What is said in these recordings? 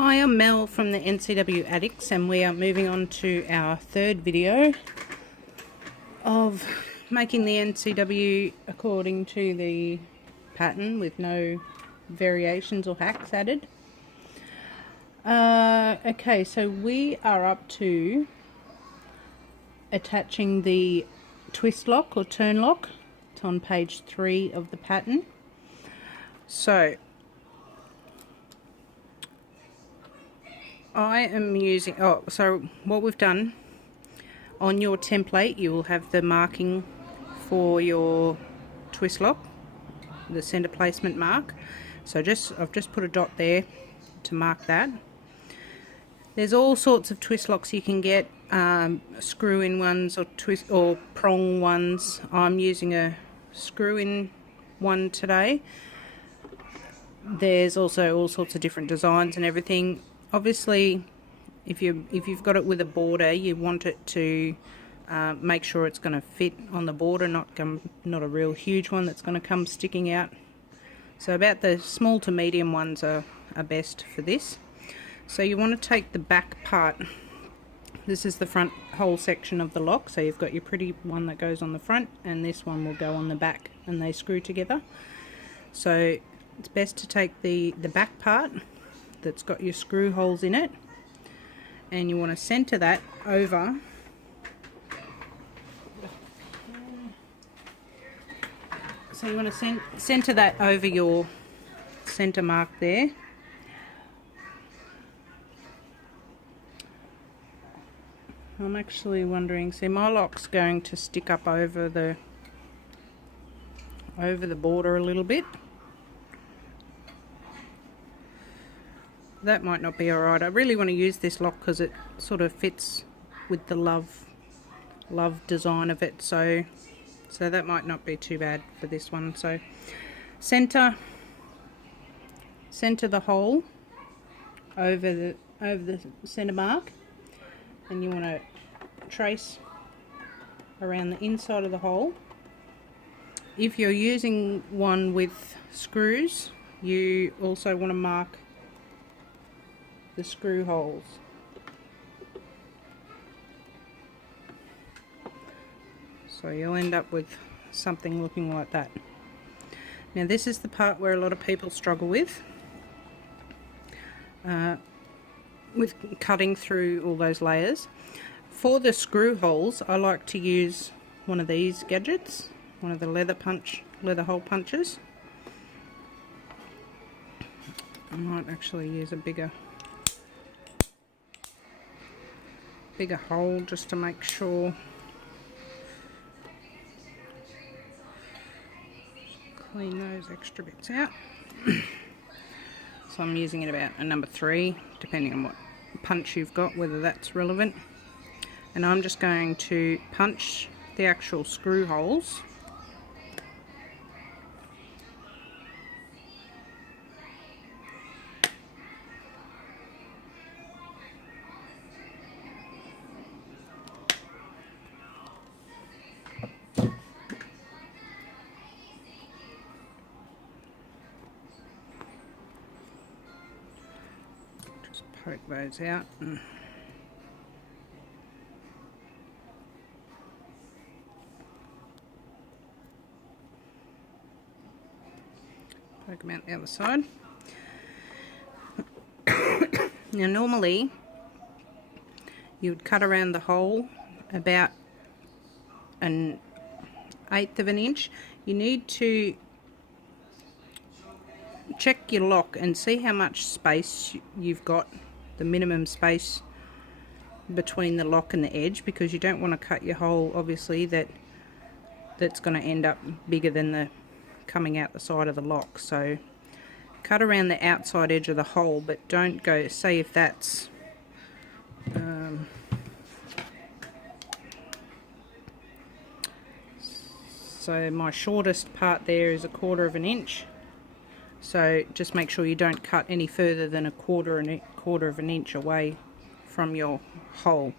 Hi, I'm Mel from the NCW Addicts, and we are moving on to our third video of making the NCW according to the pattern with no variations or hacks added. Okay, so we are up to attaching the twist lock or turn lock. It's on page 3 of the pattern. So I am using, so what we've done, on your template you will have the marking for your twist lock, the center placement mark. So I've just put a dot there to mark that. There's all sorts of twist locks you can get, screw in ones or twist or prong ones. I'm using a screw in one today. There's also all sorts of different designs and everything. Obviously, if you've got it with a border, you want it to make sure it's going to fit on the border, not a real huge one that's going to come sticking out. So about the small to medium ones are best for this. So you want to take the back part. This is the front whole section of the lock. So you've got your pretty one that goes on the front, and this one will go on the back, and they screw together. So it's best to take the back part that's got your screw holes in it, and you want to center that over center that over your center mark there. I'm actually wondering, see, my lock's going to stick up over the border a little bit. That might not be alright. I really want to use this lock because it sort of fits with the love design of it, so that might not be too bad for this one. So center the hole over the center mark, and you want to trace around the inside of the hole. If you're using one with screws, you also want to mark the screw holes. So you'll end up with something looking like that. Now this is the part where a lot of people struggle with cutting through all those layers. For the screw holes, I like to use one of these gadgets, one of the leather hole punches. I might actually use a bigger hole just to make sure. Clean those extra bits out. So I'm using it about a number 3, depending on what punch you've got, whether that's relevant. And I'm just going to punch the actual screw holes. Poke those out. Poke them out the other side. Now normally you would cut around the hole about 1/8 of an inch. You need to check your lock and see how much space you've got, the minimum space between the lock and the edge, because you don't want to cut your hole, obviously, that's going to end up bigger than the coming out the side of the lock. So cut around the outside edge of the hole, but don't go, say if that's so my shortest part there is 1/4 of an inch. So just make sure you don't cut any further than 1/4 of an inch away from your hole.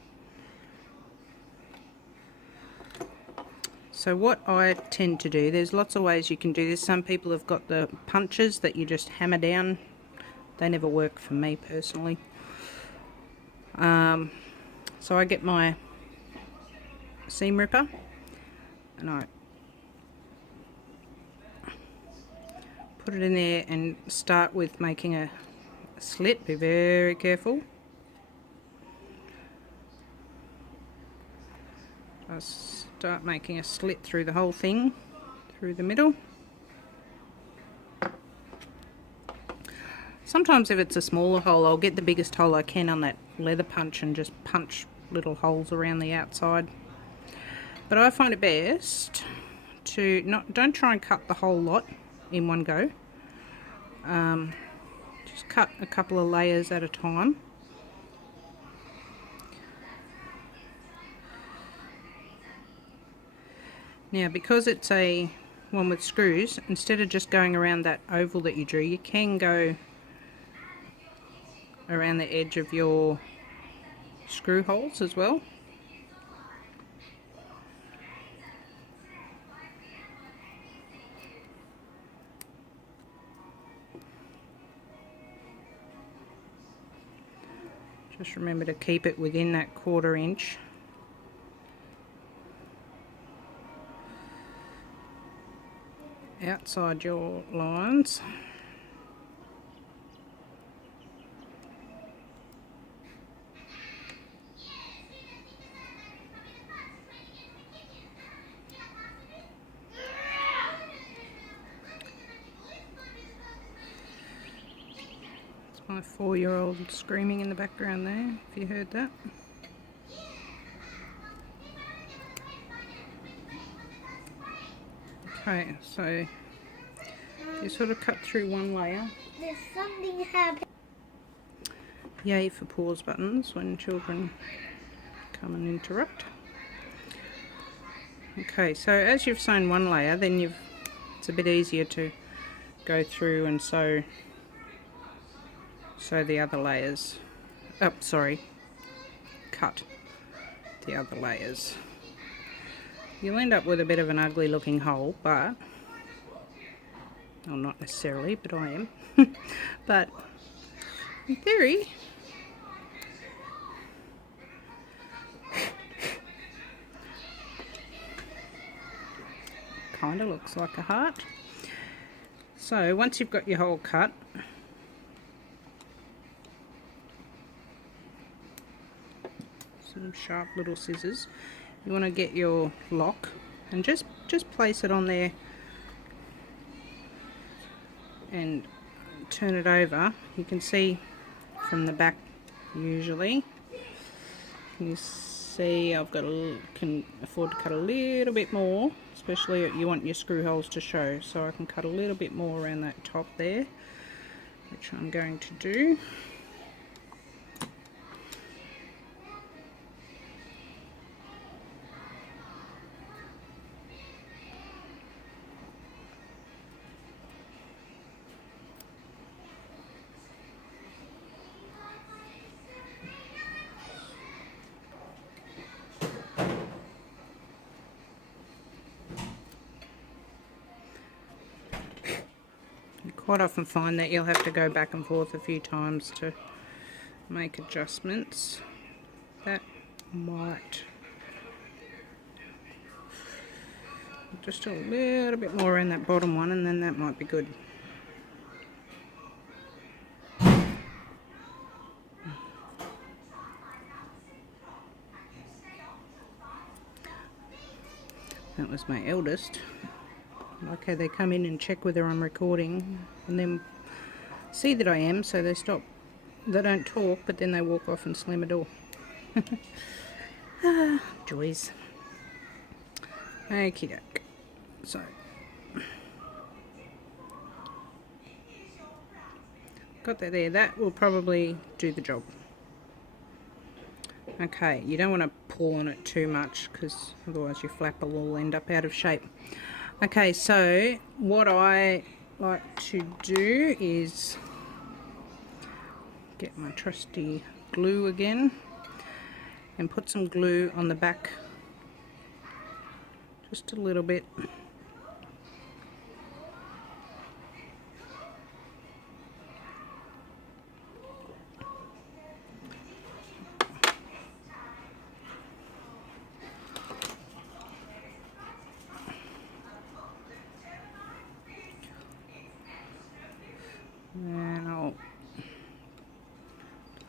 So what I tend to do, there's lots of ways you can do this. Some people have got the punches that you just hammer down they never work for me personally. So I get my seam ripper and I put it in there and start with making a slit. Be very careful. I start making a slit through the whole thing, through the middle. Sometimes if it's a smaller hole, I'll get the biggest hole I can on that leather punch and just punch little holes around the outside. But I find it best to don't try and cut the whole lot in one go. Just cut a couple of layers at a time. Now, because it's a one with screws, instead of just going around that oval that you drew, you can go around the edge of your screw holes as well. Just remember to keep it within that 1/4 inch. Outside your lines. My 4-year-old screaming in the background there, if you heard that. Okay, so you sort of cut through one layer. There's something happening. Yay for pause buttons when children come and interrupt. Okay, so as you've sewn one layer, then it's a bit easier to go through and sew the other layers. Oh, sorry, cut the other layers. You'll end up with a bit of an ugly looking hole, but, well, not necessarily, but I am. But in theory, kind of looks like a heart. So once you've got your hole cut, some sharp little scissors, you want to get your lock and just place it on there and turn it over. You can see from the back, usually you see I've got can afford to cut a little bit more, especially if you want your screw holes to show, so I can cut a little bit more around that top there, which I'm going to do. Quite often find that you'll have to go back and forth a few times to make adjustments. That might just a little bit more around that bottom one, and then that might be good. That was my eldest. Okay, they come in and check whether I'm recording and then see that I am, so they stop. They don't talk, but then they walk off and slam a door. Joys. Okie doke. So, got that there. That will probably do the job. Okay, you don't want to pull on it too much because otherwise your flapper will end up out of shape. Okay, so what I like to do is get my trusty glue again and put some glue on the back, just a little bit.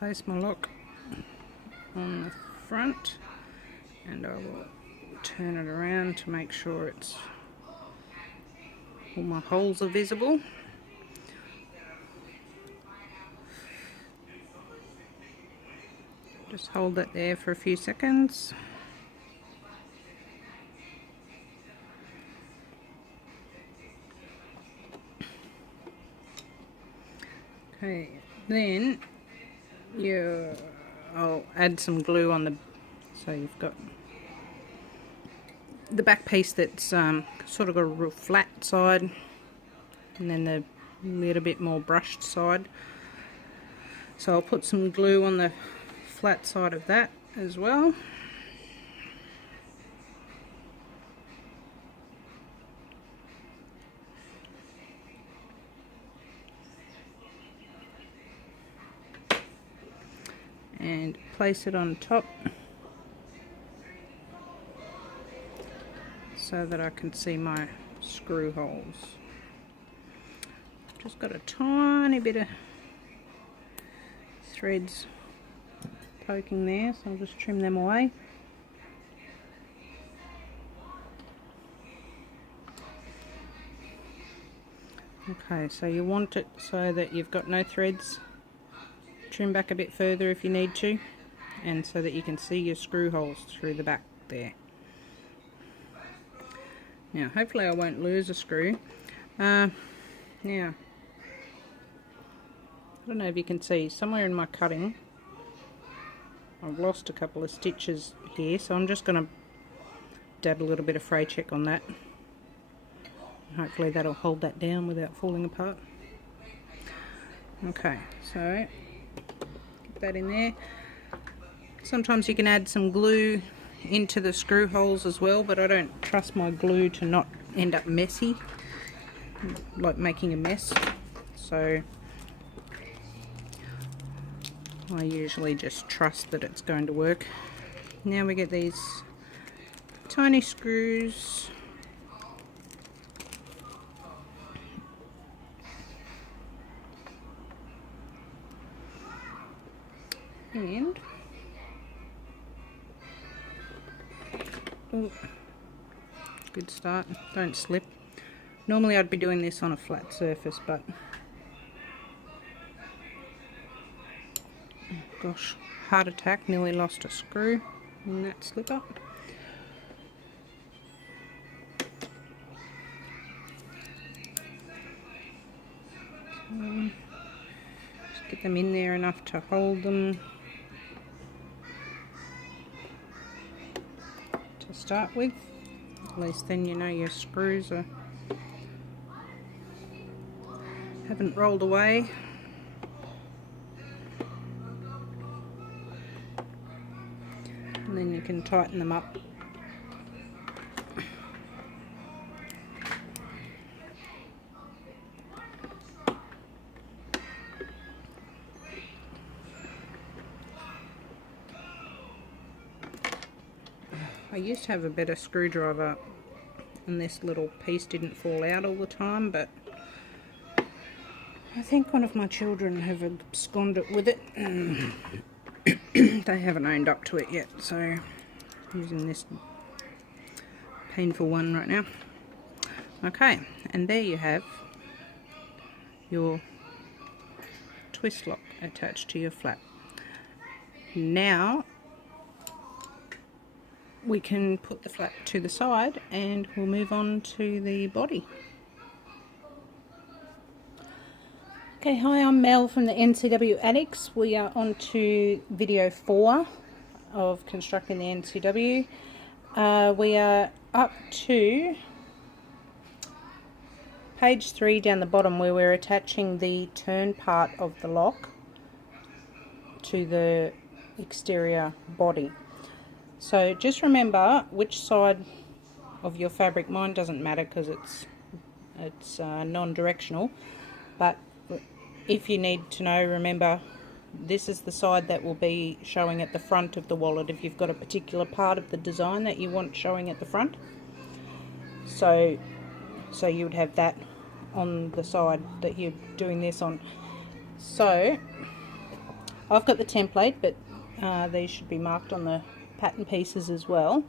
place my lock on the front, and I will turn it around to make sure it's all my holes are visible. Just hold that there for a few seconds. Okay, then I'll add some glue on so you've got the back piece that's sort of got a real flat side, and then the little bit more brushed side. So I'll put some glue on the flat side of that as well. And place it on top so that I can see my screw holes. Just got a tiny bit of threads poking there, so I'll just trim them away. Okay, so you want it so that you've got no threads. Trim back a bit further if you need to, and so that you can see your screw holes through the back there. Now hopefully I won't lose a screw. Now I don't know if you can see, somewhere in my cutting I've lost a couple of stitches here, so I'm just going to dab a little bit of fray check on that. Hopefully that'll hold that down without falling apart. Okay, so get that in there. Sometimes you can add some glue into the screw holes as well, but I don't trust my glue to not end up messy, like making a mess, so I usually just trust that it's going to work. Now we get these tiny screws. And oh, good start, don't slip. Normally I'd be doing this on a flat surface, but oh gosh, heart attack, nearly lost a screw in that slipper. Just get them in there enough to hold them to start with. At least then you know your screws haven't rolled away. And then you can tighten them up. I used to have a better screwdriver and this little piece didn't fall out all the time, but I think one of my children have absconded with it. They haven't owned up to it yet, so I'm using this painful one right now. Okay, and there you have your twist lock attached to your flap. Now we can put the flap to the side and we'll move on to the body. Okay, hi, I'm Mel from the NCW Addicts. We are on to video 4 of constructing the NCW. We are up to page 3 down the bottom, where we're attaching the turn part of the lock to the exterior body. So just remember which side of your fabric, mine doesn't matter because it's non-directional, but if you need to know, remember this is the side that will be showing at the front of the wallet if you've got a particular part of the design that you want showing at the front. So you would have that on the side that you're doing this on. So I've got the template, but these should be marked on the pattern pieces as well.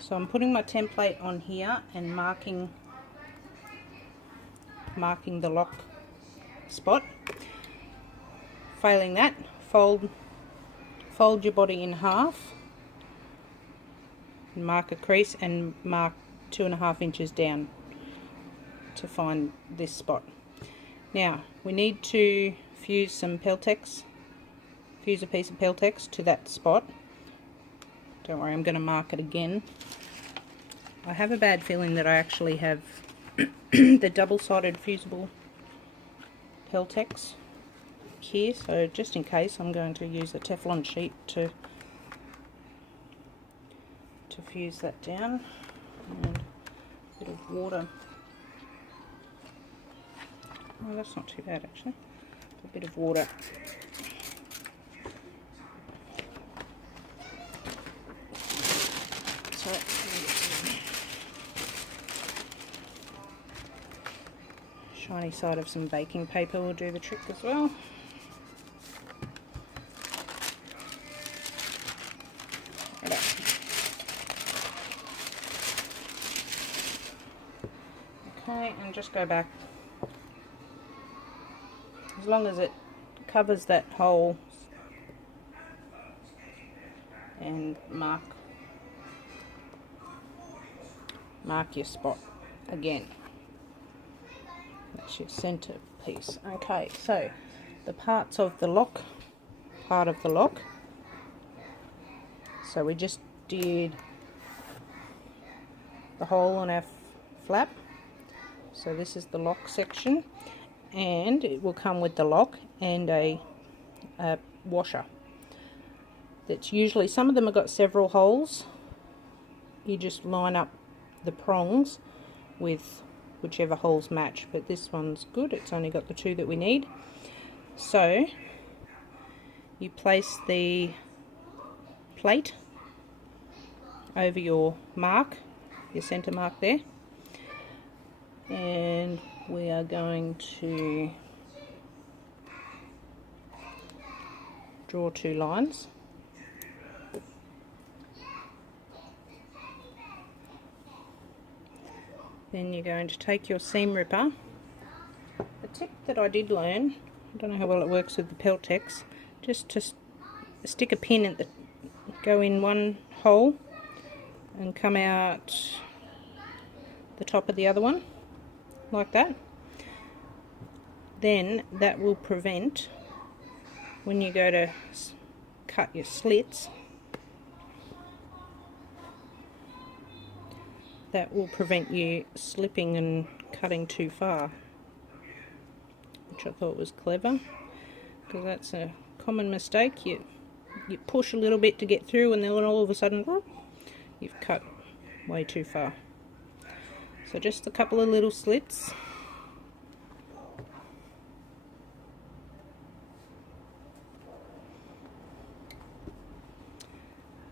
So I'm putting my template on here and marking the lock spot. Failing that, fold your body in half and mark a crease and mark 2.5 inches down to find this spot. Now we need to fuse some Peltex, fuse a piece of Peltex to that spot. Don't worry, I'm going to mark it again. I have a bad feeling that I actually have the double-sided fusible Peltex here, so just in case I'm going to use a Teflon sheet to fuse that down, and a bit of water. Oh, that's not too bad actually. A bit of water. So shiny side of some baking paper will do the trick as well. Okay, and just go back as long as it covers that hole, and mark your spot again. That's your center piece. Okay, so the parts of the lock, so we just did the hole on our flap, so this is the lock section, and it will come with the lock and a washer. That's usually, some of them have got several holes. You just line up the prongs with whichever holes match, but this one's good, it's only got the 2 that we need. So you place the plate over your mark, your center mark there, and we are going to draw 2 lines. Then you're going to take your seam ripper. The tip that I did learn, I don't know how well it works with the Peltex, just to stick a pin at go in one hole and come out the top of the other one, like that. Then that will prevent, when you go to cut your slits, that will prevent you slipping and cutting too far, which I thought was clever, because that's a common mistake. You push a little bit to get through, and then all of a sudden you've cut way too far. So just a couple of little slits.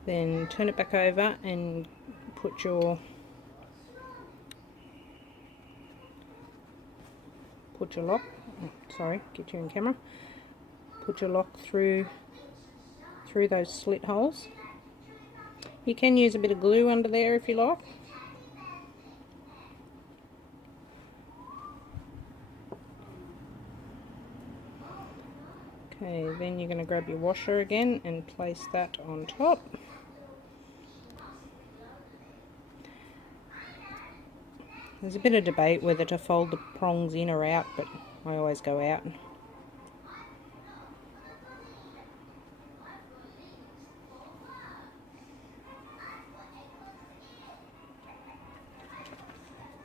Then turn it back over and put your lock, sorry, get you in camera, put your lock through those slit holes. You can use a bit of glue under there if you like. Okay, then you're going to grab your washer again and place that on top. There's a bit of debate whether to fold the prongs in or out, but I always go out.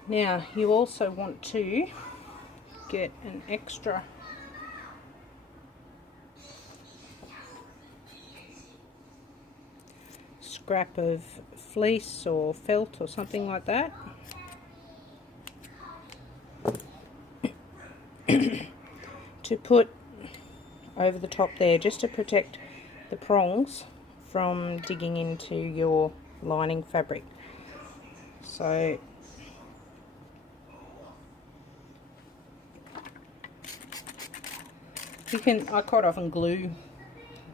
Now you also want to get an extra scrap of fleece or felt or something like that. To put over the top there, just to protect the prongs from digging into your lining fabric. So you can, I quite often glue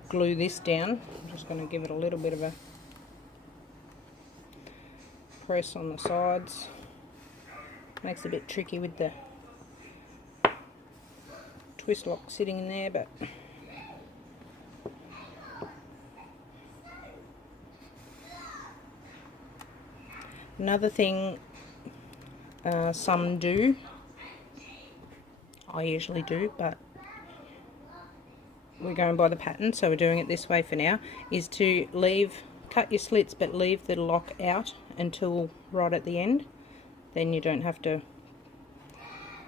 glue this down. I'm just going to give it a little bit of a press on the sides. Makes it a bit tricky with the twist lock sitting in there, but another thing some do, I usually do, but we're going by the pattern, so we're doing it this way for now, is to cut your slits but leave the lock out until right at the end. Then you don't have to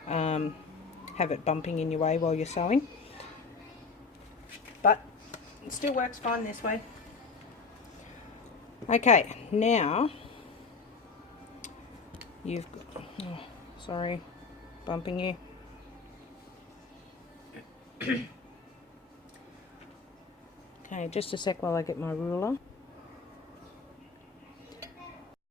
have it bumping in your way while you're sewing. But it still works fine this way. Okay, now you've got, oh, sorry, bumping you. Okay, just a sec while I get my ruler.